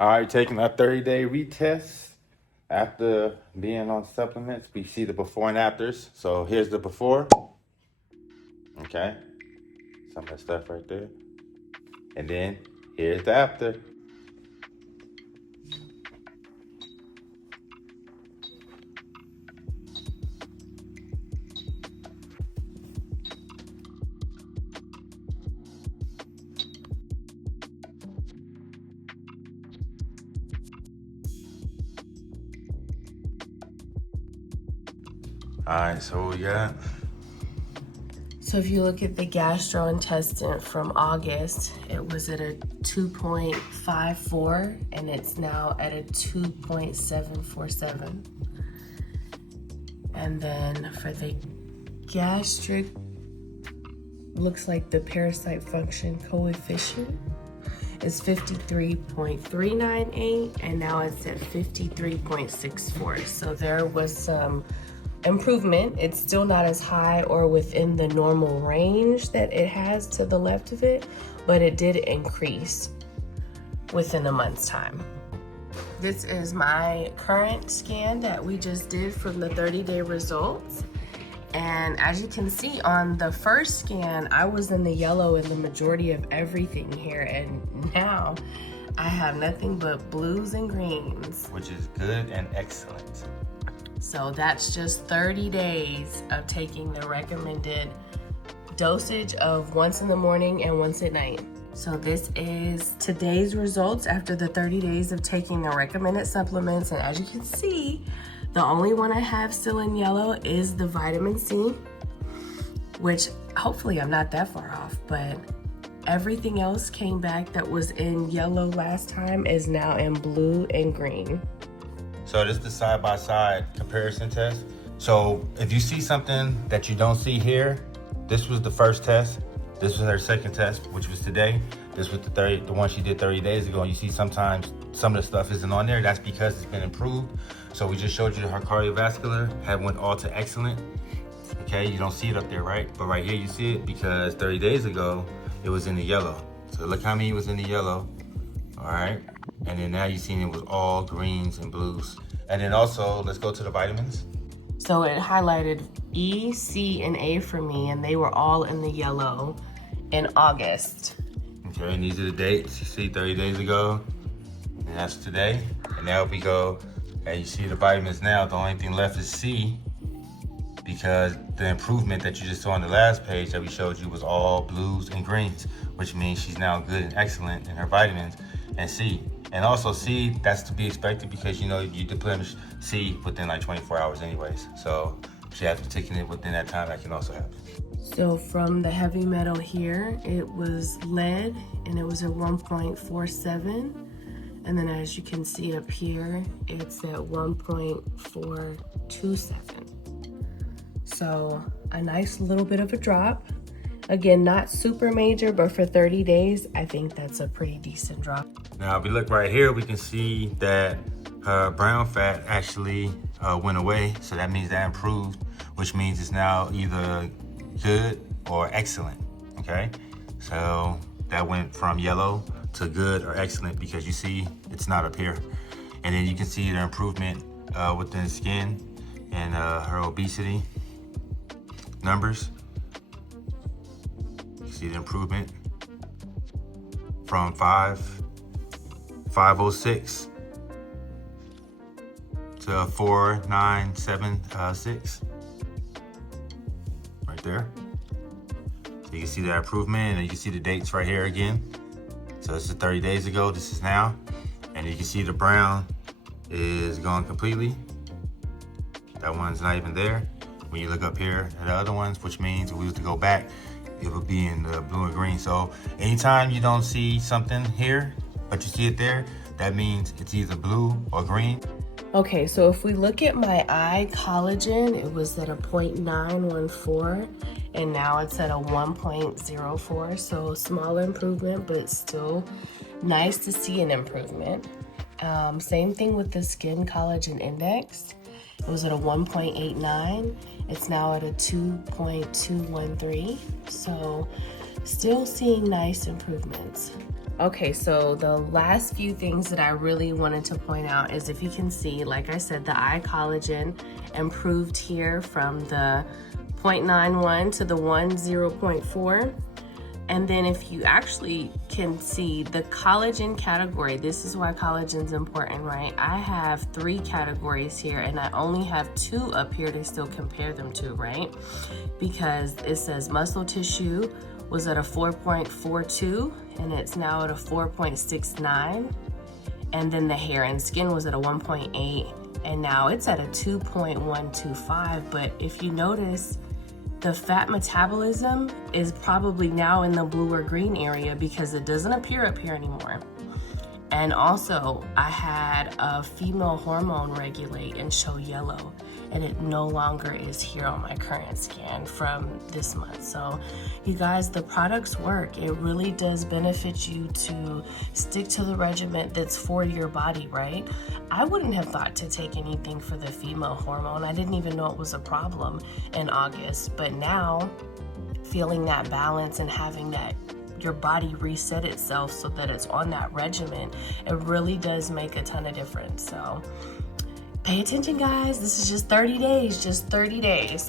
All right, taking our 30-day retest after being on supplements. We see the before and afters. So here's the before. Okay, some of that stuff right there. And then here's the after. All right, so what we got? So if you look at the gastrointestinal from August, it was at a 2.54 and it's now at a 2.747. And then for the gastric, looks like the parasite function coefficient is 53.398 and now it's at 53.64. So there was some improvement. It's still not as high or within the normal range that it has to the left of it, but it did increase within a month's time. This is my current scan that we just did from the 30-day results. And as you can see on the first scan, I was in the yellow in the majority of everything here. And now I have nothing but blues and greens. Which is good and excellent. So that's just 30 days of taking the recommended dosage of once in the morning and once at night. So this is today's results after the 30 days of taking the recommended supplements. And as you can see, the only one I have still in yellow is the vitamin C, which hopefully I'm not that far off, but everything else came back that was in yellow last time is now in blue and green. So this is the side-by-side comparison test. So if you see something that you don't see here, this was the first test. This was her second test, which was today. This was the one she did 30 days ago. And you see sometimes some of the stuff isn't on there. That's because it's been improved. So we just showed you her cardiovascular had went all to excellent. Okay, you don't see it up there, right? But right here you see it because 30 days ago, it was in the yellow. So look how many was in the yellow, all right? And then now you've seen it was all greens and blues. And then also, let's go to the vitamins. So it highlighted E, C, and A for me, and they were all in the yellow in August. Okay, and these are the dates. You see 30 days ago, and that's today. And now we go, and you see the vitamins now. The only thing left is C, because the improvement that you just saw on the last page that we showed you was all blues and greens, which means she's now good and excellent in her vitamins. And C. And also C, that's to be expected because you know you deplenish C within like 24 hours anyways. So if you have to take it within that time, that can also happen. So from the heavy metal here, it was lead and it was at 1.47. And then as you can see up here, it's at 1.427. So a nice little bit of a drop. Again, not super major, but for 30 days, I think that's a pretty decent drop. Now, if we look right here, we can see that her brown fat actually went away. So that means that improved, which means it's now either good or excellent, okay? So that went from yellow to good or excellent because you see it's not up here. And then you can see the improvement within the skin and her obesity numbers. See the improvement from 506 to 4976 right there. So you can see that improvement, and you can see the dates right here again. So this is 30 days ago, this is now. And you can see the brown is gone completely. That one's not even there. When you look up here at the other ones, which means if we was to go back, it will be in the blue and green. So anytime you don't see something here, but you see it there, that means it's either blue or green. Okay, so if we look at my eye collagen, it was at a 0.914 and now it's at a 1.04. So small improvement, but still nice to see an improvement. Same thing with the skin collagen index. It was at a 1.89. It's now at a 2.213. So still seeing nice improvements. Okay, so the last few things that I really wanted to point out is, if you can see, like I said, the eye collagen improved here from the 0.91 to the 0.4. And then if you actually can see the collagen category, this is why collagen's important, right? I have 3 categories here and I only have 2 up here to still compare them to, right? Because it says muscle tissue was at a 4.42 and it's now at a 4.69. And then the hair and skin was at a 1.8 and now it's at a 2.125. But if you notice, the fat metabolism is probably now in the blue or green area because it doesn't appear up here anymore. And also, I had a female hormone regulate and show yellow, and it no longer is here on my current scan from this month. So you guys, the products work. It really does benefit you to stick to the regimen that's for your body, right? I wouldn't have thought to take anything for the female hormone. I didn't even know it was a problem in August, but now feeling that balance and having that your body reset itself so that it's on that regimen, it really does make a ton of difference. So pay attention, guys. This is just 30 days, just 30 days.